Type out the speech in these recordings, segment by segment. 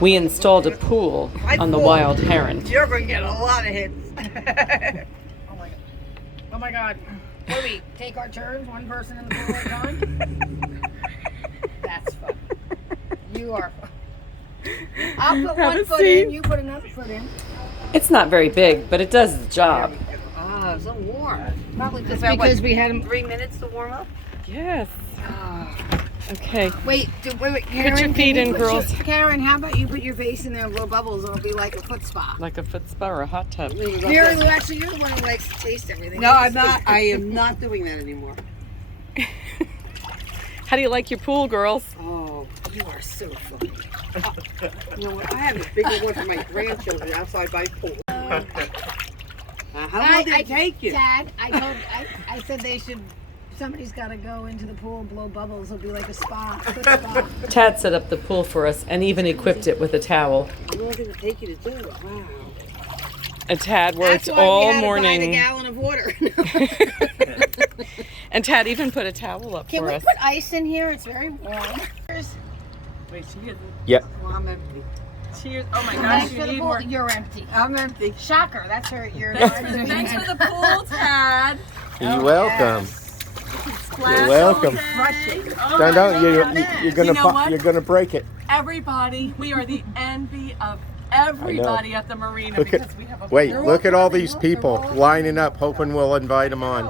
We installed a pool on the Wild Herron. You're going to get a lot of hits. Oh my god. Oh my god. What do we take our turns? One person in the pool at a time? That's fun. You are fun. I'll put one foot in, you put another foot in. It's not very big, but it does the job. Oh, so warm. Probably Just because we had them. 3 minutes to warm up. Yes. Oh. Okay. Wait, Karen. Put your feet in, girls. Karen, how about you put your face in there and blow bubbles? It'll be like a foot spa. Like a foot spa or a hot tub. Mary Lou, actually, you're the one who likes to taste everything. No, I'm not. I am not doing that anymore. How do you like your pool, girls? Oh, you are so funny. You know what? I have a bigger one for my grandchildren outside my pool. How long did it take you? Dad, I said they should. Somebody's got to go into the pool and blow bubbles. It'll be like a spa, foot spa. Tad set up the pool for us and even equipped it with a towel. How long did it take you to do it? Wow. And Tad worked That's why all we had morning. To buy the gallon of water. And Tad even put a towel up Can for we us. put ice in here? It's very warm. Wait, she isn't. Yep. Well, I'm empty. Cheers. Oh my gosh, Thanks you for the need pool. more. You're empty. I'm empty. Shocker. That's her. You're Thanks for the pool, Tad. You're welcome. Splash You're welcome. all day. Oh Don't, my don't, you're goodness. gonna You know what? you're gonna break it. Everybody, we are the envy of everybody at the marina Look because at, we have a wait, pool. look at all these people lining up, hoping we'll invite them on.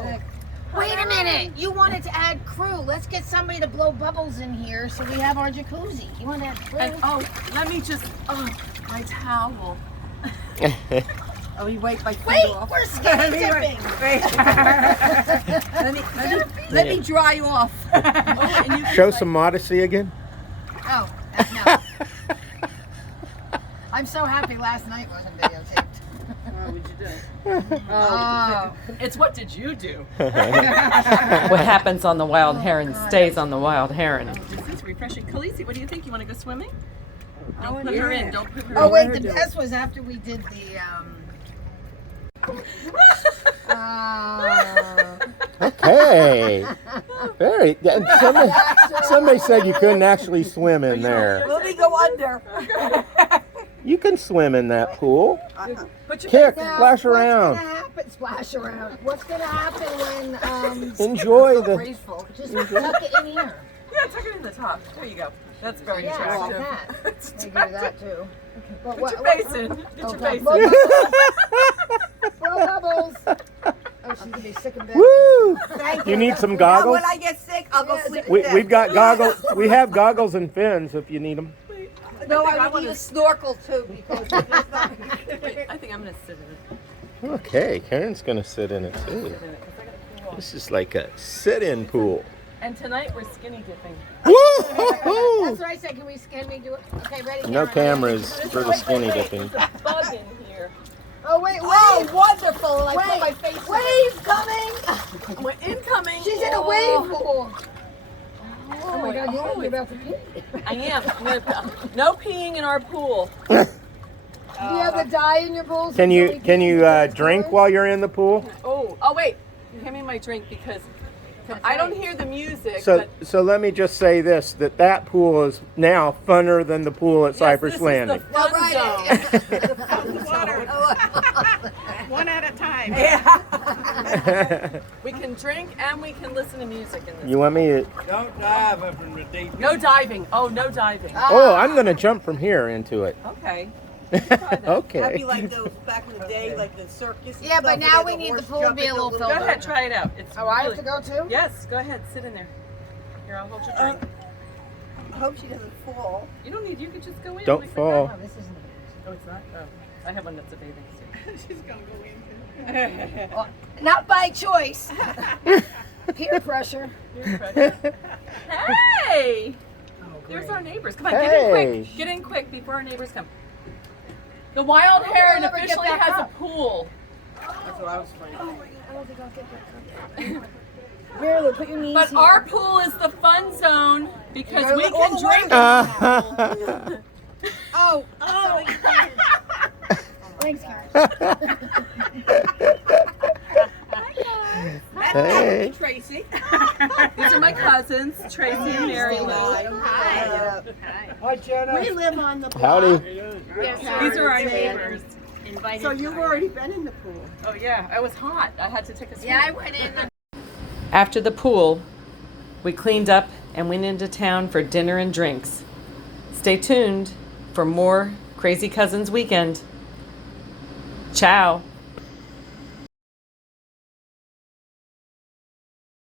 Wait a minute. You wanted to add crew. Let's get somebody to blow bubbles in here so we have our jacuzzi. You want to add crew? And let me just, my towel. Oh, you wipe my feet Wait, off. we're skinny dipping. Let me dry off. And you Show some modesty again. Oh, no. I'm so happy last night wasn't videotaped. What would you do? Oh. It's what did you do? What happens on the Wild Heron stays on the Wild Heron. This is refreshing. Khaleesi, what do you think? You want to go swimming? Don't put her in. Don't put her in. Oh, wait, the best was after we did the, Okay. Very. Yeah, somebody said you couldn't actually swim in there. Let me go under. You can swim in that pool. Put your Kick, face in. splash around. What's gonna happen? Splash around. What's gonna happen when Enjoy the. Graceful. just tuck it in here? Yeah, tuck it in the top. There you go. That's very Yeah, like attractive. that. They do that too. But Put your face in. Get your face in. Blow bubbles. Oh, she's gonna be sick in bed. Woo! Thank You need some Now, goggles. when I get sick, I'll go sleep. We've got goggles. We have goggles and fins if you need them. No, I would need a snorkel too because it's not. I think I'm going to sit in it. Okay, Karen's gonna sit in it too. This is like a sit-in pool. And tonight we're skinny dipping. Woo! That's what I said. Can we do it? Okay, ready? No camera? cameras for the skinny dipping. There's a bug in here. Oh wait, wait. Oh, wonderful! And I put my Wait, face. wave coming! We're incoming. She's in a wave pool. Oh my God, you're about to pee. I am. No peeing in our pool. Do you have the dye in your pool? Can you drink while you're in the pool? Oh wait. Hand me my drink because I don't hear the music. So let me just say this: that pool is now funner than the pool at Cypress Landing. This is the fun zone. One at a time. We can drink and we can listen to music in this. You want me to? Don't dive up in the deep. No diving. Oh, no diving. Oh, I'm gonna jump from here into it. Okay. That'd Okay. be like those back in the day, like the circus. and Yeah, stuff, but where now the we need the horse pool to jump be a into little Go filled ahead, try it out. It's Oh, I have really- to go too? Yes, go ahead. Sit in there. Here, I'll hold your drink. I hope she doesn't fall. You don't need. You could just go in. Don't We can fall. go. Oh, this isn't. Oh, it's not. Oh, I have one that's a bathing suit. She's gonna go in. Well, not by choice. Peer pressure. Here's Fred. Hey! There's our neighbors. Come on, get in Hey. quick. Get in quick before our neighbors come. The Wild Heron never get officially back has up. a pool. That's what I was afraid of. I don't think I'll get back up. Mary, put your knees But here. our pool is the fun zone because Yeah, we all can the drink. Oh, Oh, thanks, Karen. Hey. Tracy. These are my cousins, Tracy and Mary Lou. Hi. Hi, Jenna. We live on the block. Howdy. These are our neighbors. So you've already been in the pool. Oh yeah, I was hot. I had to take a swim. Yeah, I went in. After the pool, we cleaned up and went into town for dinner and drinks. Stay tuned for more Crazy Cousins Weekend. Ciao.